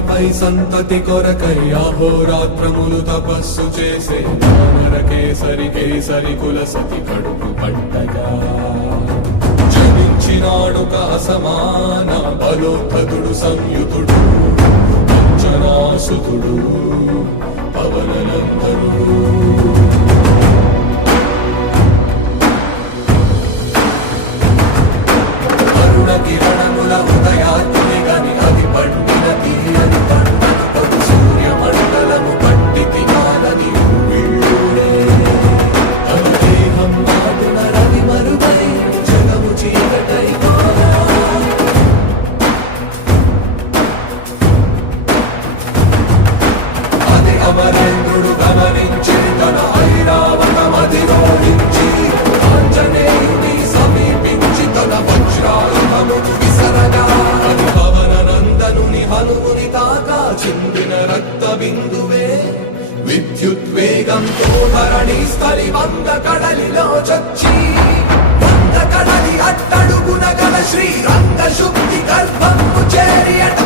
వారిపై సంతతి కొరకై అహోరాత్రములు తపస్సు చేసే నరకేసరి కేసరి కుల సతి కడుపు పట్టగా జనించినాడొక అసమాన బలోద్ధతుడు సంయుతుడు అంజనాసుతుడు పవననందనుడు కిరణముల ఉదయాత్తుని గని అది పండిన తీయని పంటను సూర్యమండలము పట్టితి కాలని వీళ్ళుడే తను దేహం నాటున రవి మరుగై జగము చీకటై అది అమరేంద్రుడు గమనించి తన ఐరావతమధిరోహించి ఆంజనేయుని సమీపించి తన వజ్రాయుధమును విసరగా అది పవననందనుని హనుముని తాకా చిందిన రక్త బిందువే విద్యుద్వేగంతో ధరణి స్థలి వంద కడలిలో చొచ్చి వంద కడలి అట్టడుగున గల శ్రీరంగ శుద్ధి గర్భము చేరి అట